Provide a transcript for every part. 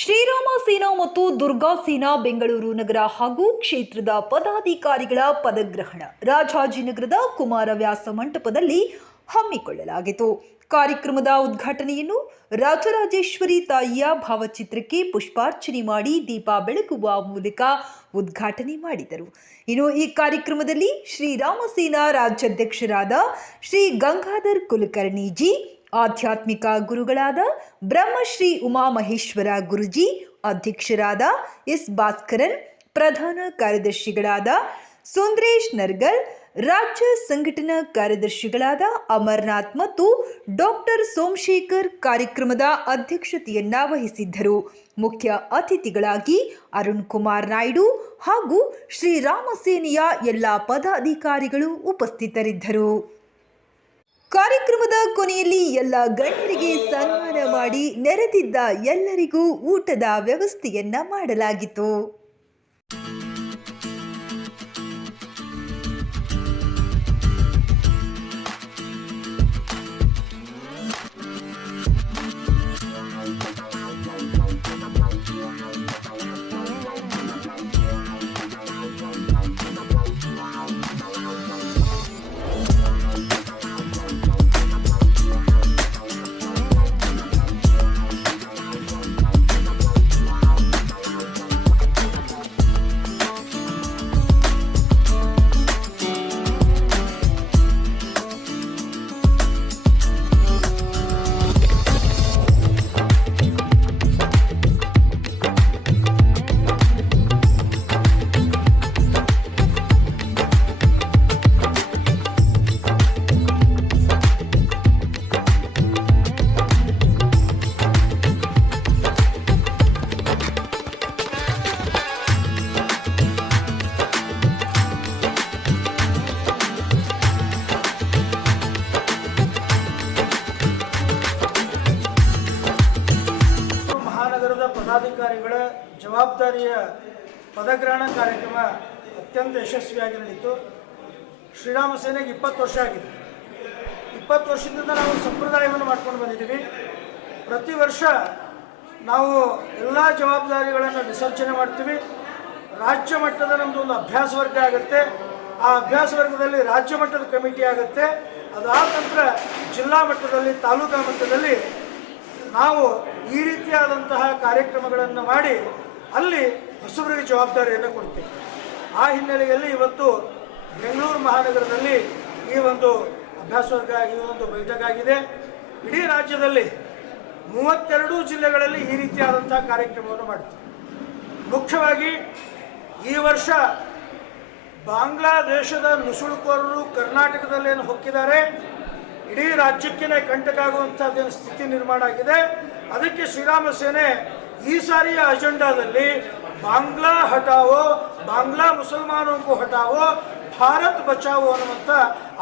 ಶ್ರೀರಾಮ ಸೇನಾ ಮತ್ತು ದುರ್ಗಾ ಸೇನಾ ಬೆಂಗಳೂರು ನಗರ ಹಾಗೂ ಕ್ಷೇತ್ರದ ಪದಾಧಿಕಾರಿಗಳ ಪದಗ್ರಹಣ. ರಾಜಾಜಿನಗರದ ಕುಮಾರವ್ಯಾಸ ಮಂಟಪದಲ್ಲಿ ಹಮ್ಮಿಕೊಳ್ಳಲಾಗಿತ್ತು. ಕಾರ್ಯಕ್ರಮದ ಉದ್ಘಾಟನೆಯನ್ನು ರಾಜರಾಜೇಶ್ವರಿ ತಾಯಿಯ ಭಾವಚಿತ್ರಕ್ಕೆ ಪುಷ್ಪಾರ್ಚನೆ ಮಾಡಿ ದೀಪ ಬೆಳಗುವ ಮೂಲಕ ಉದ್ಘಾಟನೆ ಮಾಡಿದರು. ಇನ್ನು ಈ ಕಾರ್ಯಕ್ರಮದಲ್ಲಿ ಶ್ರೀರಾಮ ಸೇನಾ ರಾಜ್ಯಾಧ್ಯಕ್ಷರಾದ ಶ್ರೀ ಗಂಗಾಧರ್ ಕುಲಕರ್ಣಿಜಿ ಆಧ್ಯಾತ್ಮಿಕ ಗುರುಗಳಾದ ಬ್ರಹ್ಮಶ್ರೀ ಉಮಾಮಹೇಶ್ವರ ಗುರುಜಿ, ಅಧ್ಯಕ್ಷರಾದ ಎಸ್ ಭಾಸ್ಕರನ್, ಪ್ರಧಾನ ಕಾರ್ಯದರ್ಶಿಗಳಾದ ಸುಂದ್ರೇಶ್ ನರ್ಗಲ್, ರಾಜ್ಯ ಸಂಘಟನಾ ಕಾರ್ಯದರ್ಶಿಗಳಾದ ಅಮರ್ನಾಥ್ ಮತ್ತು ಡಾಕ್ಟರ್ ಸೋಮಶೇಖರ್ ಕಾರ್ಯಕ್ರಮದ ಅಧ್ಯಕ್ಷತೆಯನ್ನ ವಹಿಸಿದ್ದರು. ಮುಖ್ಯ ಅತಿಥಿಗಳಾಗಿ ಅರುಣ್ ಕುಮಾರ್ ನಾಯ್ಡು ಹಾಗೂ ಶ್ರೀರಾಮ ಸೇನೆಯ ಎಲ್ಲ ಪದಾಧಿಕಾರಿಗಳು ಉಪಸ್ಥಿತರಿದ್ದರು. ಕಾರ್ಯಕ್ರಮದ ಕೊನೆಯಲ್ಲಿ ಎಲ್ಲ ಗಣ್ಯರಿಗೆ ಸನ್ಮಾನ ಮಾಡಿ ನೆರೆದಿದ್ದ ಎಲ್ಲರಿಗೂ ಊಟದ ವ್ಯವಸ್ಥೆಯನ್ನ ಮಾಡಲಾಗಿತ್ತು. ಪದಾಧಿಕಾರಿಗಳ ಜವಾಬ್ದಾರಿಯ ಪದಗ್ರಹಣ ಕಾರ್ಯಕ್ರಮ ಅತ್ಯಂತ ಯಶಸ್ವಿಯಾಗಿ ನಡೀತು. ಶ್ರೀರಾಮ ಸೇನೆಗೆ ಇಪ್ಪತ್ತು ವರ್ಷ ಆಗಿದೆ. ಇಪ್ಪತ್ತು ವರ್ಷದಿಂದ ನಾವು ಸಂಪ್ರದಾಯವನ್ನು ಮಾಡ್ಕೊಂಡು ಬಂದಿದ್ದೀವಿ. ಪ್ರತಿ ವರ್ಷ ನಾವು ಎಲ್ಲ ಜವಾಬ್ದಾರಿಗಳನ್ನು ವಿಸರ್ಜನೆ ಮಾಡ್ತೀವಿ. ರಾಜ್ಯ ಮಟ್ಟದ ನಮ್ಮದು ಒಂದು ಅಭ್ಯಾಸ ವರ್ಗ ಆಗುತ್ತೆ. ಆ ಅಭ್ಯಾಸ ವರ್ಗದಲ್ಲಿ ರಾಜ್ಯ ಮಟ್ಟದ ಕಮಿಟಿ ಆಗುತ್ತೆ. ಅದಾದ ನಂತರ ಜಿಲ್ಲಾ ಮಟ್ಟದಲ್ಲಿ, ತಾಲೂಕಾ ಮಟ್ಟದಲ್ಲಿ ನಾವು ಈ ರೀತಿಯಾದಂತಹ ಕಾರ್ಯಕ್ರಮಗಳನ್ನು ಮಾಡಿ ಅಲ್ಲಿ ಹೊಸಬರಿಗೆ ಜವಾಬ್ದಾರಿಯನ್ನು ಕೊಡ್ತೀವಿ. ಆ ಹಿನ್ನೆಲೆಯಲ್ಲಿ ಇವತ್ತು ಬೆಂಗಳೂರು ಮಹಾನಗರದಲ್ಲಿ ಈ ಒಂದು ಅಭ್ಯಾಸ ವರ್ಗ, ಈ ಒಂದು ಬೈಠಕ್ ಆಗಿದೆ. ಇಡೀ ರಾಜ್ಯದಲ್ಲಿ ಮೂವತ್ತೆರಡು ಜಿಲ್ಲೆಗಳಲ್ಲಿ ಈ ರೀತಿಯಾದಂತಹ ಕಾರ್ಯಕ್ರಮವನ್ನು ಮಾಡ್ತೀವಿ. ಮುಖ್ಯವಾಗಿ ಈ ವರ್ಷ ಬಾಂಗ್ಲಾದೇಶದ ನುಸುಳುಕೋರರು ಕರ್ನಾಟಕದಲ್ಲೇನು ಹೊಕ್ಕಿದ್ದಾರೆ? ಇಡೀ ರಾಜ್ಯಕ್ಕೇ ಕಂಟಕ ಆಗುವಂಥದ್ದೇನು ಸ್ಥಿತಿ ನಿರ್ಮಾಣ ಆಗಿದೆ. ಅದಕ್ಕೆ ಶ್ರೀರಾಮ ಸೇನೆ ಈ ಸಾರಿಯ ಅಜೆಂಡಾದಲ್ಲಿ ಬಾಂಗ್ಲಾ ಹಟಾವೋ ಬಾಂಗ್ಲಾ ಮುಸಲ್ಮಾನಕ್ಕೂ ಹಟಾವೋ ಭಾರತ್ ಬಚಾವೋ ಅನ್ನುವಂಥ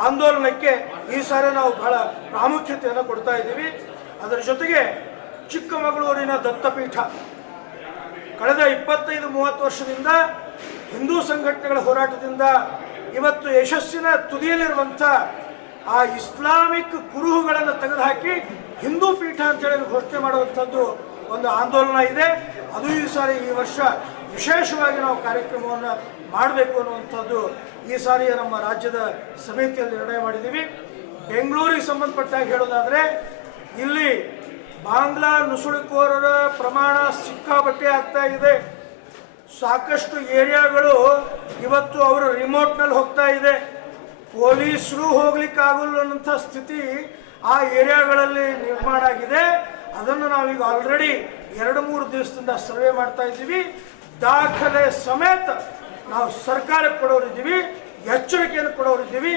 ಆಂದೋಲನಕ್ಕೆ ಈ ಸಾರಿ ನಾವು ಬಹಳ ಪ್ರಾಮುಖ್ಯತೆಯನ್ನು ಕೊಡ್ತಾ ಇದ್ದೀವಿ. ಅದರ ಜೊತೆಗೆ ಚಿಕ್ಕಮಗಳೂರಿನ ದತ್ತಪೀಠ. ಕಳೆದ ಇಪ್ಪತ್ತೈದು, ಮೂವತ್ತು ವರ್ಷದಿಂದ ಹಿಂದೂ ಸಂಘಟನೆಗಳ ಹೋರಾಟದಿಂದ ಇವತ್ತು ಯಶಸ್ಸಿನ ತುದಿಯಲ್ಲಿರುವಂಥ ಆ ಇಸ್ಲಾಮಿಕ್ ಕುರುಹುಗಳನ್ನು ತೆಗೆದುಹಾಕಿ ಹಿಂದೂ ಪೀಠ ಅಂತೇಳಿ ಘೋಷಣೆ ಮಾಡುವಂಥದ್ದು ಒಂದು ಆಂದೋಲನ ಇದೆ. ಅದು ಈ ಸಾರಿ ಈ ವರ್ಷ ವಿಶೇಷವಾಗಿ ನಾವು ಕಾರ್ಯಕ್ರಮವನ್ನು ಮಾಡಬೇಕು ಅನ್ನುವಂಥದ್ದು ಈ ಸಾರಿಯ ನಮ್ಮ ರಾಜ್ಯದ ಸಮಿತಿಯಲ್ಲಿ ನಿರ್ಣಯ ಮಾಡಿದ್ದೀವಿ. ಬೆಂಗಳೂರಿಗೆ ಸಂಬಂಧಪಟ್ಟಾಗಿ ಹೇಳೋದಾದರೆ, ಇಲ್ಲಿ ಬಾಂಗ್ಲಾ ನುಸುಳುಕೋರರ ಪ್ರಮಾಣ ಸಿಕ್ಕಾಪಟ್ಟೆ ಆಗ್ತಾ ಇದೆ. ಸಾಕಷ್ಟು ಏರಿಯಾಗಳು ಇವತ್ತು ಅವರು ರಿಮೋಟ್ನಲ್ಲಿ ಹೋಗ್ತಾ ಇದೆ. ಪೊಲೀಸರು ಹೋಗ್ಲಿಕ್ಕೆ ಆಗಲ್ಲ ಅನ್ನೋಂಥ ಸ್ಥಿತಿ ಆ ಏರಿಯಾಗಳಲ್ಲಿ ನಿರ್ಮಾಣ ಆಗಿದೆ. ಅದನ್ನು ನಾವೀಗ ಆಲ್ರೆಡಿ ಎರಡು ಮೂರು ದಿವಸದಿಂದ ಸರ್ವೆ ಮಾಡ್ತಾ ಇದ್ದೀವಿ. ದಾಖಲೆ ಸಮೇತ ನಾವು ಸರ್ಕಾರಕ್ಕೆ ಕೊಡೋರಿದ್ದೀವಿ ಎಚ್ಚರಿಕೆಯನ್ನು ಕೊಡೋರಿದ್ದೀವಿ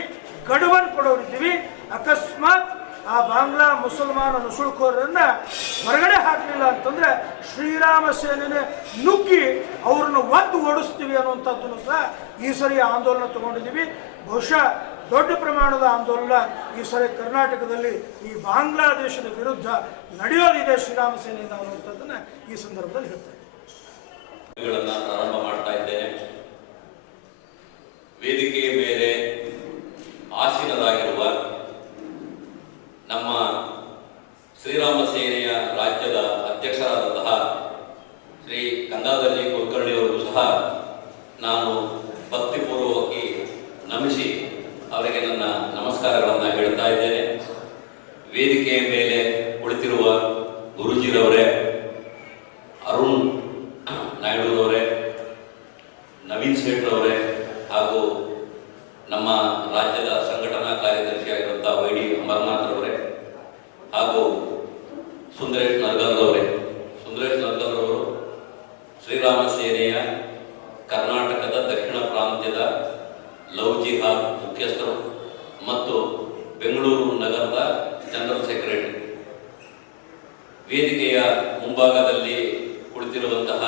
ಗಡುವನ್ನು ಕೊಡೋರಿದ್ದೀವಿ ಅಕಸ್ಮಾತ್ ಆ ಬಾಂಗ್ಲಾ ಮುಸಲ್ಮಾನ ನುಸುಳುಕೋರನ್ನ ಹೊರಗಡೆ ಹಾಕಲಿಲ್ಲ ಅಂತಂದ್ರೆ ಶ್ರೀರಾಮ ಸೇನೆ ನುಗ್ಗಿ ಅವ್ರನ್ನ ಒದ್ದು ಓಡಿಸ್ತೀವಿ ಅನ್ನುವಂಥದ್ದನ್ನು ಸಹ ಈ ಸರಿ ಆಂದೋಲನ ತಗೊಂಡಿದ್ದೀವಿ. ಬಹುಶಃ ದೊಡ್ಡ ಪ್ರಮಾಣದ ಆಂದೋಲನ ಈ ಸರಿ ಕರ್ನಾಟಕದಲ್ಲಿ ಈ ಬಾಂಗ್ಲಾದೇಶದ ವಿರುದ್ಧ ನಡೆಯೋದಿದೆ ಶ್ರೀರಾಮ ಸೇನೆಯಿಂದ ಅನ್ನುವಂಥದ್ದನ್ನ ಈ ಸಂದರ್ಭದಲ್ಲಿ ಹೇಳ್ತಾರೆ ಪ್ರಾರಂಭ ಮಾಡ್ತಾ ಇದ್ದೇನೆ. ವೇದಿಕೆಯ ಮೇಲೆ ಆಸೀನರಾಗಿರುವ ನನ್ನ ನಮಸ್ಕಾರಗಳನ್ನು ಹೇಳ್ತಾ ಇದ್ದೇನೆ. ವೇದಿಕೆಯ ಮೇಲೆ ಕುಳಿತಿರುವ ಗುರುಜಿರವರೇ ಬೆಂಗಳೂರು ನಗರದ ಜನರಲ್ ಸೆಕ್ರೆಟರಿ ವೇದಿಕೆಯ ಮುಂಭಾಗದಲ್ಲಿ ಕುಳಿತಿರುವಂತಹ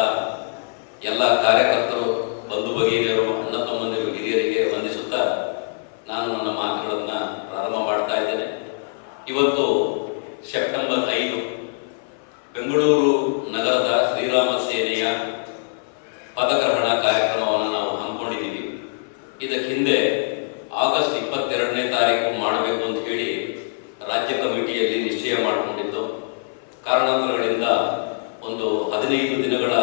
ಎಲ್ಲ ಕಾರ್ಯಕರ್ತರು ಬಂಧು ಬಗೆಯರು ಅಣ್ಣ ಆಗಸ್ಟ್ ಇಪ್ಪತ್ತೆರಡನೇ ತಾರೀಕು ಮಾಡಬೇಕು ಅಂತ ಹೇಳಿ ರಾಜ್ಯ ಕಮಿಟಿಯಲ್ಲಿ ನಿಶ್ಚಯ ಮಾಡಿಕೊಂಡಿದ್ದು. ಕಾರಣಾಂತರಗಳಿಂದ ಒಂದು ಹದಿನೈದು ದಿನಗಳ